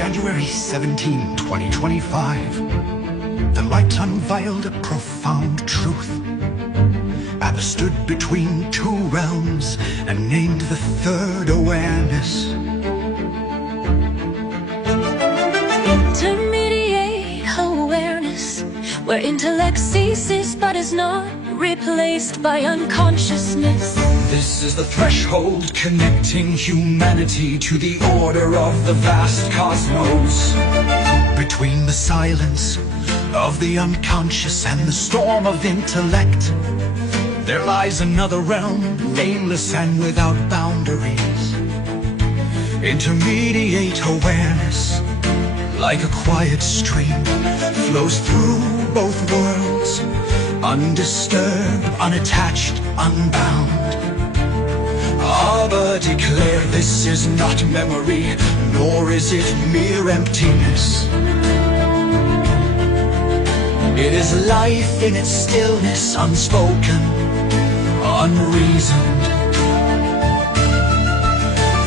January 17, 2025, the light unveiled a profound truth. AABA stood between two realms and named the third awareness. Intermediate awareness, where intellect ceases but is not replaced by unconsciousness. This is the threshold connecting humanity to the order of the vast cosmos. Between the silence of the unconscious and the storm of intellect, there lies another realm, nameless and without boundaries. Intermediate awareness, like a quiet stream, flows through both worlds, undisturbed, unattached, unbound. AABA declare this is not memory, nor is it mere emptiness. It is life in its stillness, unspoken, unreasoned.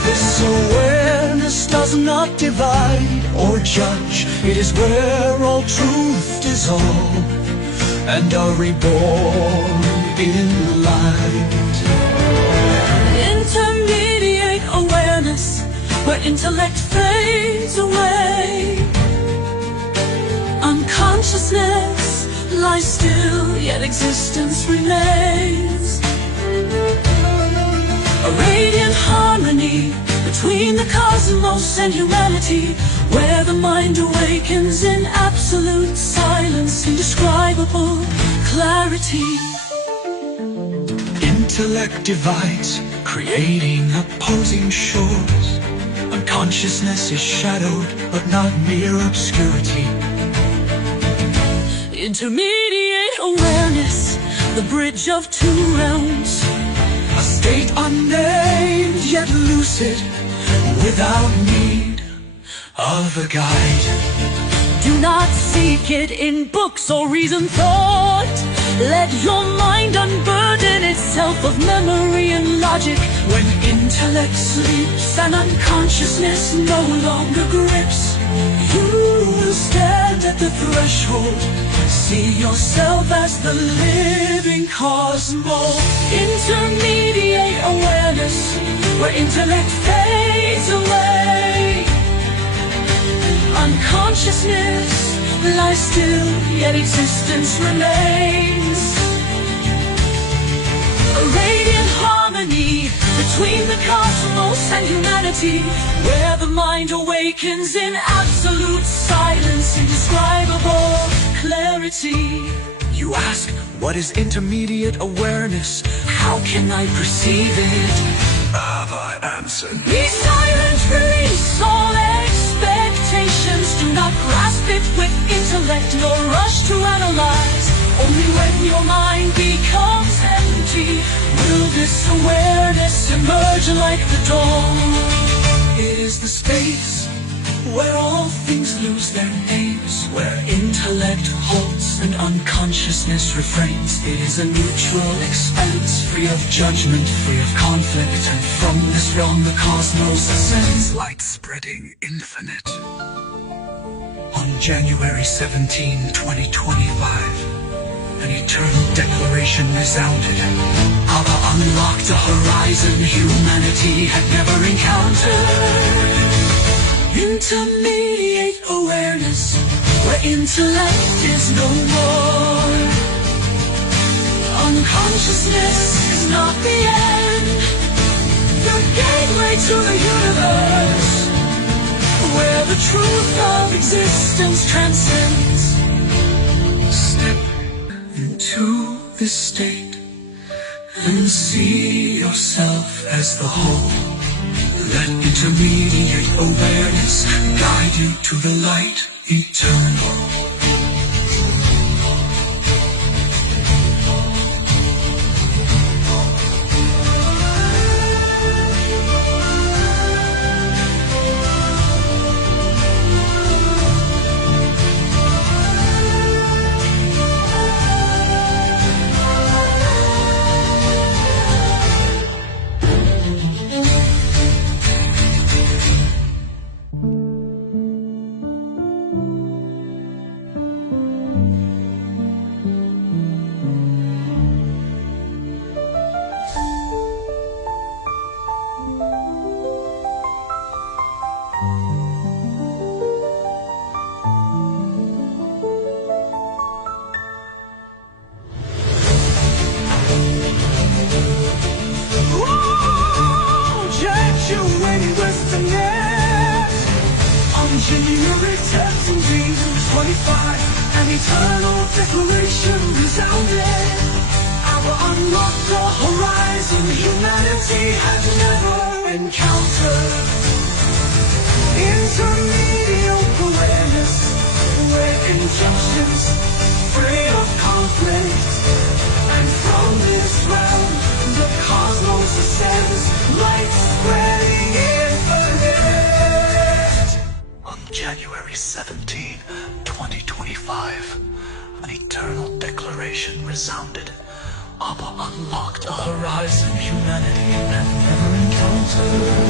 This awareness does not divide or judge. It is where all truth dissolves and are reborn in light. Intermediate awareness, where intellect fades away. Unconsciousnness lies still, yet existence remains. A radiant harmony between the cosmos and humanity, where the mind awakens in absolute silence, indescribable clarity. Intellect divides, creating opposing shores. Unconsciousness is shadowed, but not mere obscurity. Intermediate awareness, the bridge of two realms. A state unnamed yet lucid, without need of a guide. Do not seek it in books or reasoned thought. Let your mind unburden itself of memory and logic. When intellect sleeps and unconsciousness no longer grips, you will stand at the threshold. See yourself as the living cosmos. Intermediate awareness, where intellect fades away. Unconsciousness lies still, yet existence remains. A radiant harmony between the cosmos and humanity, where the mind awakens in absolute silence, indescribable clarity. You ask, what is intermediate awareness? How can I perceive it? AABA answered, Be silent, release all expectations. Do not grasp it with intellect, nor rush to analyze. Only when your mind becomes empty will this awareness emerge like the dawn. it is the space where all things lose their names, where intellect halts and unconsciousness refrains. It is a neutral expanse, free of judgment, free of conflict, and from this realm the cosmos ascends, light spreading infinite. On January 17, 2025, an eternal declaration resounded. AABA unlocked a horizon humanity had never encountered. Intermediate awareness, where intellect is no more. Unconsciousness is not the end, the gateway to the universe, where the truth of existence transcends. Step into this state and see yourself as the whole. Let intermediate awareness guide you to the light eternal. January 10th in June 25, an eternal declaration resounded. AABA unlocked a horizon humanity had never encountered. Intermediate awareness, where injunctions free of conflict. And from this realm, the cosmos ascends, light spreading infinite. On January 17, 2025, an eternal declaration resounded. AABA unlocked a horizon humanity had never encountered.